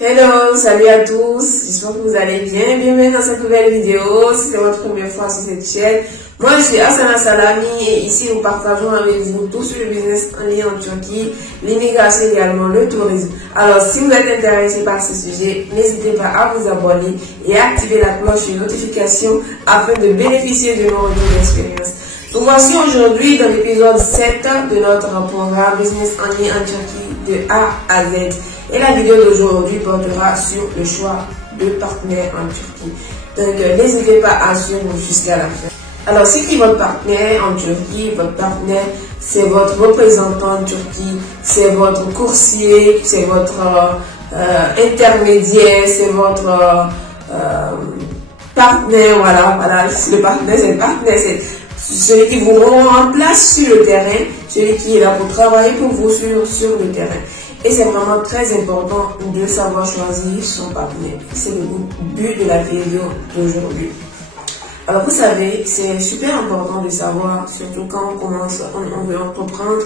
Hello, salut à tous, j'espère que vous allez bien. Bienvenue dans cette nouvelle vidéo. Si c'est votre première fois sur cette chaîne, moi je suis Hassana Salami et ici nous partageons avec vous tout sur le business en ligne en Turquie, l'immigration également, le tourisme. Alors si vous êtes intéressé par ce sujet, n'hésitez pas à vous abonner et à activer la cloche de notification afin de bénéficier de nos retours d'expérience. Nous voici aujourd'hui dans l'épisode 7 de notre programme Business en ligne en Turquie de A à Z. Et la vidéo d'aujourd'hui portera sur le choix de partenaire en Turquie. Donc n'hésitez pas à suivre jusqu'à la fin. Alors c'est qui votre partenaire en Turquie? Votre partenaire, c'est votre représentant en Turquie, c'est votre coursier, c'est votre intermédiaire, c'est votre partenaire, voilà, le partenaire, c'est le partenaire, c'est celui qui vous remplace sur le terrain, celui qui est là pour travailler pour vous sur le terrain. Et c'est vraiment très important de savoir choisir son partenaire. C'est le but de la vidéo d'aujourd'hui. Alors vous savez, c'est super important de savoir, surtout quand on veut entreprendre,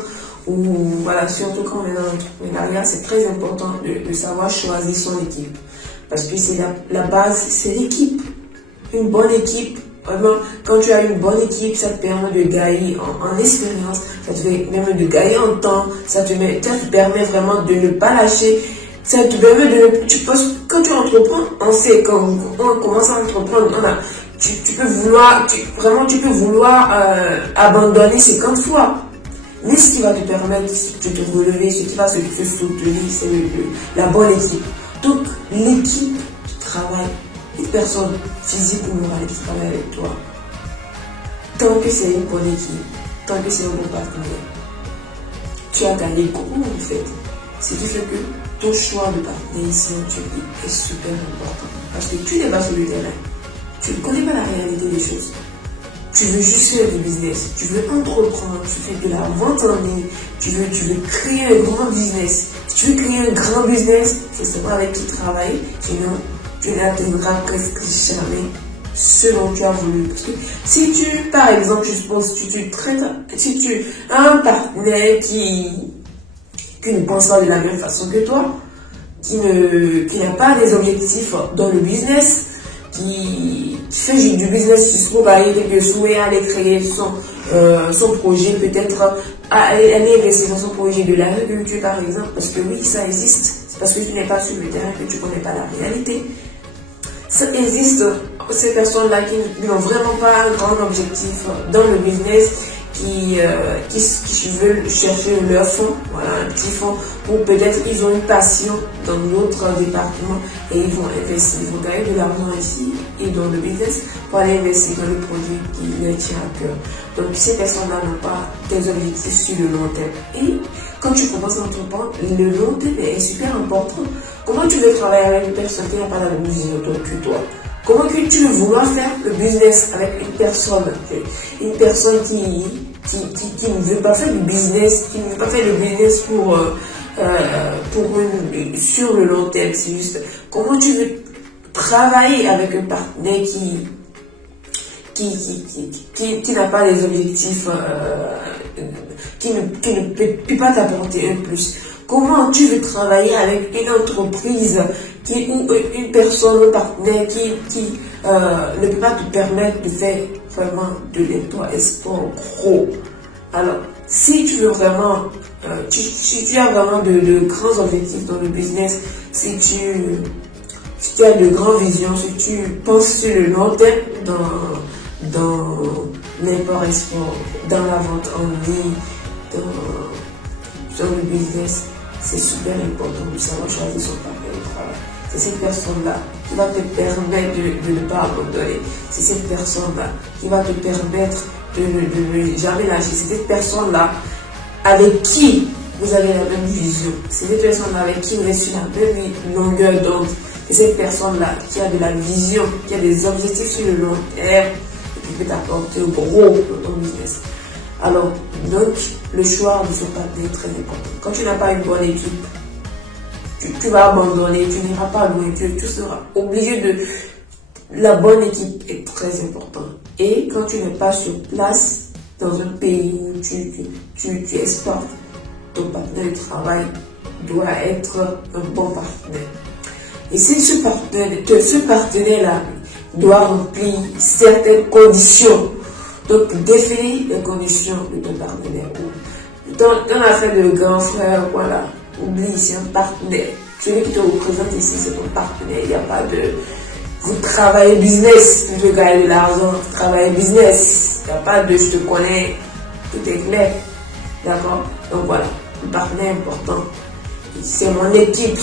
ou voilà, surtout quand on est dans l'entrepreneuriat, c'est très important de savoir choisir son équipe. Parce que c'est la base, c'est l'équipe. Une bonne équipe. Vraiment, quand tu as une bonne équipe, ça te permet de gagner en expérience, ça te permet de gagner en temps, ça te permet vraiment de ne pas lâcher, ça te permet quand tu entreprends, on sait quand on commence à entreprendre, tu peux vouloir abandonner 50 fois. Mais ce qui va te permettre de te relever, ce qui va te soutenir, c'est la bonne équipe. Donc, l'équipe du travail. Une personne physique ou morale qui travaille avec toi, tant que c'est une bonne équipe, tant que c'est un bon partenaire, tu as gagné gros en fait. Ce qui fait que ton choix de partenaire ici en Turquie est super important. Parce que tu n'es pas sur le terrain, tu ne connais pas la réalité des choses. Tu veux juste faire du business, tu veux entreprendre, tu fais de la vente en ligne, tu veux créer un grand business. Si tu veux créer un grand business, c'est savoir avec qui travailler, sinon tu n'atteindras presque jamais ce dont tu as voulu. Parce que si tu, par exemple, je suppose, si tu as un partenaire qui ne pense pas de la même façon que toi, qui n'a pas des objectifs dans le business, qui fait du business, qui se trouve à aller quelque souhait, aller créer son projet, peut-être aller investir dans son projet de l'agriculture par exemple, parce que oui, ça existe. C'est parce que tu n'es pas sur le terrain que tu ne connais pas la réalité. Ça existe, ces personnes-là qui n'ont vraiment pas un grand objectif dans le business, qui veulent chercher leur fonds, voilà, un petit fonds, ou peut-être ils ont une passion dans d'autres départements et ils vont investir, ils vont gagner de l'argent ici et dans le business pour aller investir dans le produit qui les tient à cœur. Donc ces personnes-là n'ont pas des objectifs sur le long terme. Et quand tu commences à entreprendre, le long terme est super important. Comment tu veux travailler avec une personne qui n'a pas la même vision que toi? Comment tu veux vouloir faire le business avec une personne qui ne veut pas faire du business, qui ne veut pas faire le business sur le long terme? C'est juste comment tu veux travailler avec un partenaire qui n'a pas les objectifs, qui ne peut pas t'apporter un plus. Comment tu veux travailler avec une entreprise ou une personne, un partenaire qui ne peut pas te permettre de faire vraiment de l'import-export gros? Alors, si tu veux vraiment, si tu as vraiment de grands objectifs dans le business, si tu as de grandes visions, si tu penses sur le long terme dans l'import-export, dans la vente en ligne, dans le business, c'est super important de savoir choisir son partenaire de travail. C'est cette personne-là qui va te permettre de ne pas abandonner. C'est cette personne-là qui va te permettre de ne jamais lâcher. C'est cette personne-là avec qui vous avez la même vision. C'est cette personne-là avec qui vous êtes sur la même longueur d'onde. C'est cette personne-là qui a de la vision, qui a des objectifs sur le long terme et qui peut t'apporter gros dans ton business. Alors, donc, le choix de son partenaire est très important. Quand tu n'as pas une bonne équipe, tu vas abandonner, tu n'iras pas loin, tu seras obligé de... La bonne équipe est très importante. Et quand tu n'es pas sur place, dans un pays où tu exportes, ton partenaire de travail doit être un bon partenaire. Et si ce partenaire-là doit remplir certaines conditions, donc définir les conditions de ton partenaire. Dans l'affaire de grand frère, voilà, oublie, c'est un partenaire. Celui qui te représente ici, c'est ton partenaire. Il n'y a pas de... Vous travaillez business, tu veux gagner de l'argent, vous travaillez business. Il n'y a pas de je te connais, tout est clair. D'accord? Donc voilà, le partenaire important. C'est mon équipe,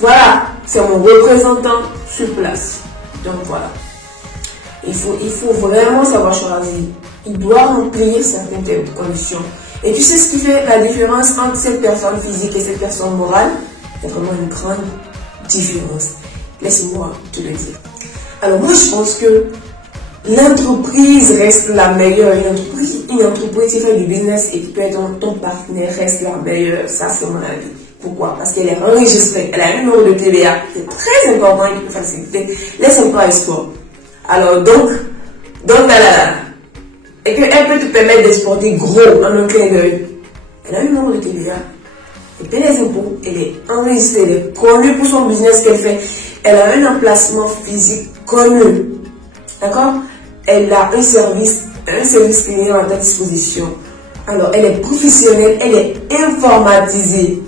voilà, c'est mon représentant sur place. Donc voilà. Il faut vraiment savoir choisir. Il doit remplir certaines conditions. Et tu sais ce qui fait la différence entre cette personne physique et cette personne morale? Il y a vraiment une grande différence. Laisse-moi te le dire. Alors moi je pense que l'entreprise reste la meilleure. Une entreprise qui fait du business et qui peut être ton partenaire reste la meilleure. Ça c'est mon avis. Pourquoi? Parce qu'elle est enregistrée. Elle a un numéro de TVA. C'est très important et qui peut faciliter les emplois et sport. Alors donc et qu'elle peut te permettre d'exporter gros en un clin d'œil. Elle a un numéro de TVA. Elle paie les impôts. Elle est enregistrée. Elle est connue pour son business qu'elle fait. Elle a un emplacement physique connu. D'accord? Elle a un service client à ta disposition. Alors, elle est professionnelle, elle est informatisée.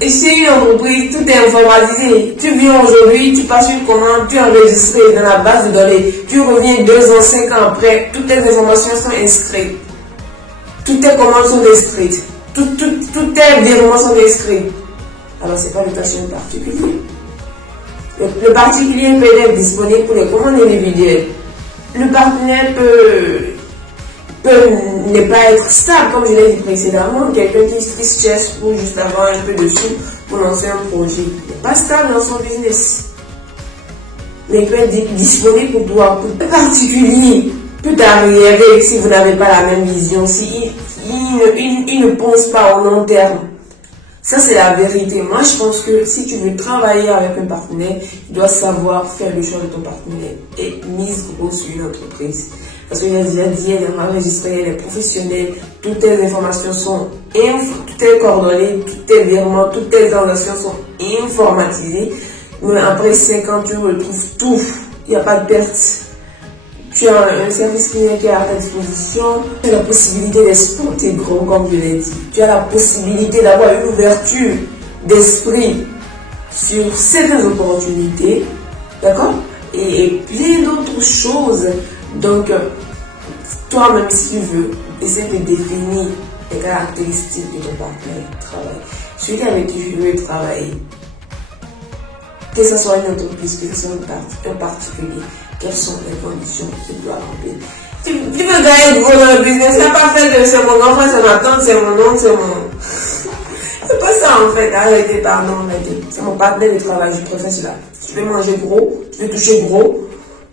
Et chez une entreprise, tout est informatisé. Tu viens aujourd'hui, tu passes une commande, tu es enregistré dans la base de données. Tu reviens 2 ans, 5 ans après, toutes tes informations sont inscrites. Toutes tes commandes sont inscrites. Tous tes virements sont inscrits. Alors, ce n'est pas le cas chez un particulier. Le particulier peut être disponible pour les commandes individuelles. Le partenaire peut ne pas être stable, comme je l'ai dit précédemment. Quelqu'un qui se cherche pour juste avoir un peu de sous pour lancer un projet. Il n'est pas stable dans son business. Mais il peut être disponible pour toi. Le particulier peut arriver si vous n'avez pas la même vision, si il ne pense pas au long terme. Ça, c'est la vérité. Moi, je pense que si tu veux travailler avec un partenaire, tu dois savoir faire le choix de ton partenaire et mise gros sur une entreprise. Parce que j'ai déjà dit, elle est enregistrée, elle est professionnelle, toutes tes informations sont toutes tes coordonnées, tous tes virements, toutes tes transactions sont informatisées. Mais après 5 ans, tu retrouves tout. Il n'y a pas de perte. Tu as un service client qui est à ta disposition. Tu as la possibilité d'exporter gros, comme je l'ai dit. Tu as la possibilité d'avoir une ouverture d'esprit sur certaines opportunités. D'accord? Et plein d'autres choses. Donc, toi-même, si tu veux, essaie de définir les caractéristiques de ton partenaire de travail. Celui avec qui je veux travailler. Que ce soit une entreprise, que ce soit un particulier. Quelles sont les conditions que tu dois remplir? Tu veux gagner gros dans le business, c'est pas fait que c'est mon enfant, c'est ma tante, c'est mon oncle, c'est mon... C'est pas ça en fait, arrêtez, pardon, arrêtez. C'est mon partenaire de travail, je préfère cela. Tu veux manger gros, tu veux toucher gros,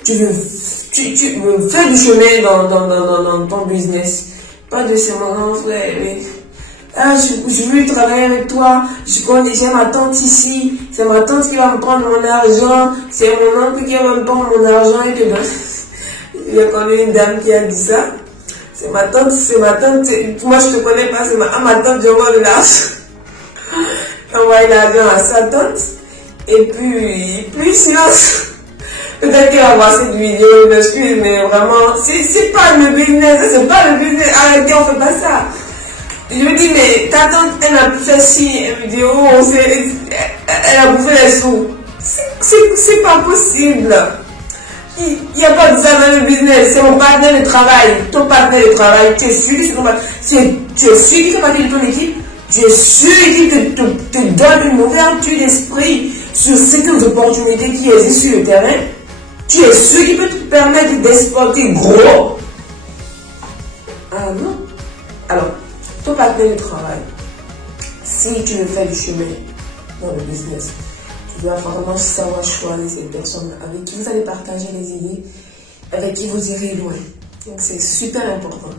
tu veux faire du chemin dans ton business. Pas de c'est mon grand frère, mais... Ah, je veux travailler avec toi, j'ai ma tante ici, c'est ma tante qui va me prendre mon argent, c'est mon oncle qui va me prendre mon argent et te donne. J'ai connu une dame qui a dit ça. C'est ma tante, moi je te connais pas, c'est ma tante, j'envoie de l'argent. J'envoie l'argent à sa tante, et puis silence. Peut-être qu'elle va voir cette vidéo, je m'excuse, mais vraiment, c'est pas le business, c'est pas le business, arrêtez, on fait pas ça. Je me dis, mais ta tante, elle a fait une vidéo, elle a bouffé les sous. C'est pas possible. Il n'y a pas de ça dans le business. C'est mon partenaire de travail. Ton partenaire de travail, tu es celui qui fait partie de ton équipe. Tu es celui qui te donne une ouverture d'esprit sur certaines opportunités qui existent sur le terrain. Tu es celui qui peut te permettre d'exporter gros. Ah non. Alors, ton partenaire de travail, si tu veux faire du chemin dans le business, tu dois vraiment savoir choisir ces personnes avec qui vous allez partager les idées, avec qui vous irez loin. Donc c'est super important.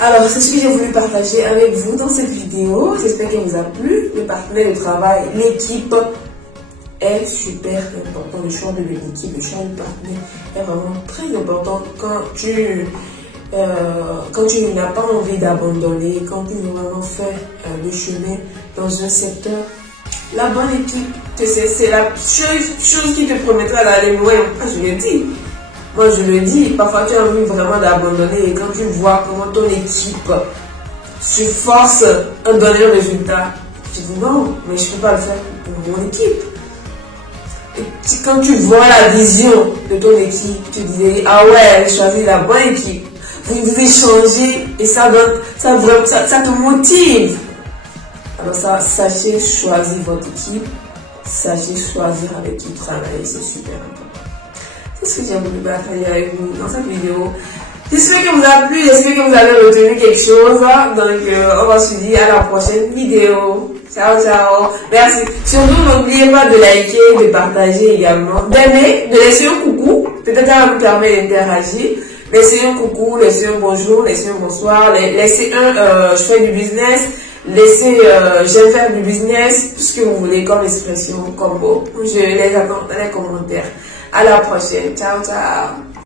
Alors c'est ce que j'ai voulu partager avec vous dans cette vidéo. J'espère qu'elle vous a plu. Le partenaire de travail, l'équipe est super important. Le choix de l'équipe, le choix du partenaire est vraiment très important quand tu n'as pas envie d'abandonner, quand tu veux vraiment faire le chemin dans un secteur La bonne équipe, c'est la chose qui te permettra d'aller loin. Je le dis. Moi, je le dis. Parfois, tu as envie vraiment d'abandonner. Et quand tu vois comment ton équipe se force à donner un résultat, tu dis non, mais je ne peux pas le faire pour mon équipe. Et quand tu vois la vision de ton équipe, tu dis ah ouais, j'ai choisi la bonne équipe. Vous échangez et ça te motive. Alors sachez choisir votre équipe, sachez choisir avec qui travailler, c'est super important. C'est ce que j'ai voulu partager avec vous dans cette vidéo. J'espère que vous a plu, j'espère que vous avez retenu quelque chose. Donc on va se dire à la prochaine vidéo. Ciao, ciao. Merci. Surtout, n'oubliez pas de liker, de partager également, d'aimer, de laisser un coucou. Peut-être ça va vous permettre d'interagir. Laissez un coucou, laissez un bonjour, laissez un bonsoir, laissez un je fais du business, laissez j'aime faire du business, tout ce que vous voulez comme expression, combo. Je les attends dans les commentaires. À la prochaine. Ciao, ciao.